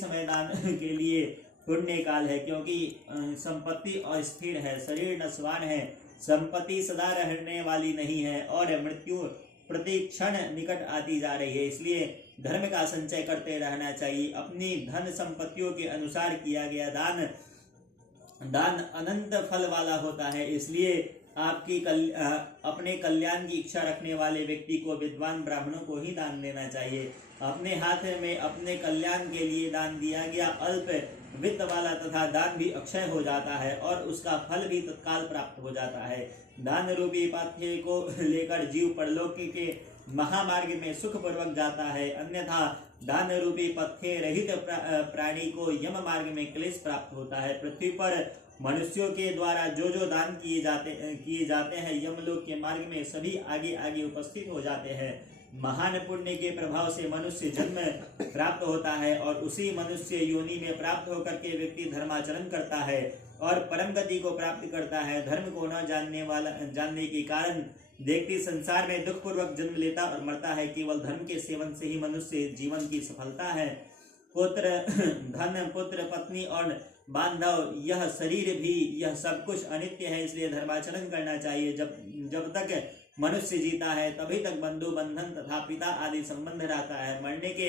समय दान के लिए पुण्य काल है, क्योंकि संपत्ति अस्थिर है, शरीर नश्वान है, संपत्ति सदा रहने वाली नहीं है और मृत्यु प्रति क्षण निकट आती जा रही है। इसलिए धर्म का संचय करते रहना चाहिए। अपनी धन संपत्तियों के अनुसार किया गया दान अनंत फल वाला होता है। इसलिए अपने कल्याण की इच्छा रखने वाले व्यक्ति को विद्वान ब्राह्मणों को ही दान देना चाहिए। अपने हाथ में अपने कल्याण के लिए दान दिया गया अल्प वित्त वाला तथा दान भी अक्षय हो जाता है और उसका फल भी तत्काल प्राप्त हो जाता है। दान रूपी पाथ्य को लेकर जीव परलोक के महामार्ग में सुख पूर्वक जाता है, अन्यथा दान रूपी पथ्य रहित प्राणी को यम मार्ग में क्लेश प्राप्त होता है। पृथ्वी पर मनुष्यों के द्वारा जो दान किए जाते हैं, यमलोक के मार्ग में सभी आगे आगे उपस्थित हो जाते हैं। महान पुण्य के प्रभाव से मनुष्य जन्म प्राप्त होता है और उसी मनुष्य योनि में प्राप्त होकर के व्यक्ति धर्माचरण करता है और परम गति को प्राप्त करता है। धर्म को न जानने के कारण व्यक्ति संसार में दुख पूर्वक जन्म लेता और मरता है। केवल धर्म के सेवन से ही मनुष्य जीवन की सफलता है। पुत्र, धन, पुत्र, पत्नी और बांधव, यह शरीर भी, यह सब कुछ अनित्य है। इसलिए धर्माचरण करना चाहिए। जब तक मनुष्य जीता है तभी तक बंधु बंधन तथा पिता आदि संबंध रहता है। मरने के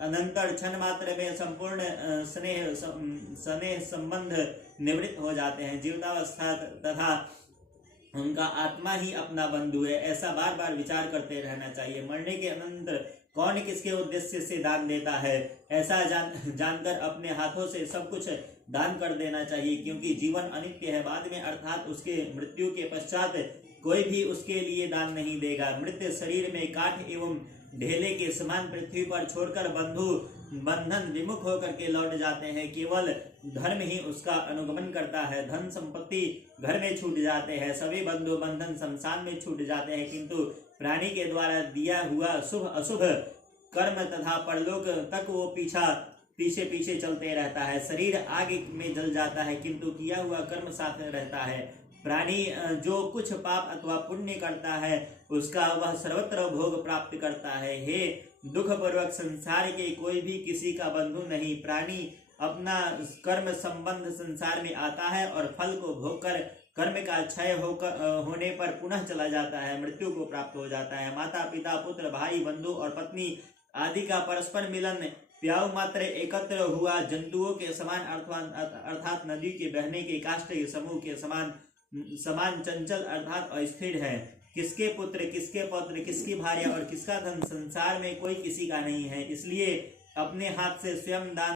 अनंतर क्षण मात्र में संपूर्ण स्नेह संबंध निवृत्त हो जाते हैं। जीवितावस्था तथा उनका आत्मा ही अपना बंधु है, ऐसा बार बार विचार करते रहना चाहिए। मरने के अनंतर कौन किसके उद्देश्य से दान देता है, ऐसा जानकर अपने हाथों से सब कुछ दान कर देना चाहिए, क्योंकि जीवन अनित्य है। बाद में अर्थात उसके मृत्यु के पश्चात कोई भी उसके लिए दान नहीं देगा। मृत शरीर में काठ एवं ढेले के समान पृथ्वी पर छोड़कर बंधु बंधन विमुख होकर के लौट जाते हैं। केवल धर्म ही उसका अनुगमन करता है। धन संपत्ति घर में छूट जाते हैं, सभी बंधु बंधन शमशान में छूट जाते हैं, किंतु प्राणी के द्वारा दिया हुआ शुभ अशुभ कर्म तथा परलोक तक वो पीछे पीछे चलते रहता है। शरीर आग में जल जाता है, किंतु किया हुआ कर्म साथ रहता है। प्राणी जो कुछ पाप अथवा पुण्य करता है उसका वह सर्वत्र भोग प्राप्त करता है। हे दुख पूर्वक संसार के कोई भी किसी का बंधु नहीं। प्राणी अपना कर्म संबंध संसार में आता है और फल को भोग कर कर्म का क्षय होने पर पुनः चला जाता है, मृत्यु को प्राप्त हो जाता है। माता पिता पुत्र भाई बंधु और पत्नी आदि का परस्पर मिलन प्याऊ मात्र एकत्र हुआ जंतुओं के समान अर्थात नदी के बहने के काष्ठ के समूह के समान चंचल अर्थात अस्थिर है। किसके पुत्र, किसके पौत्र, किसकी भार्या और किसका धन संसार में कोई किसी का नहीं है। इसलिए अपने हाथ से स्वयं दान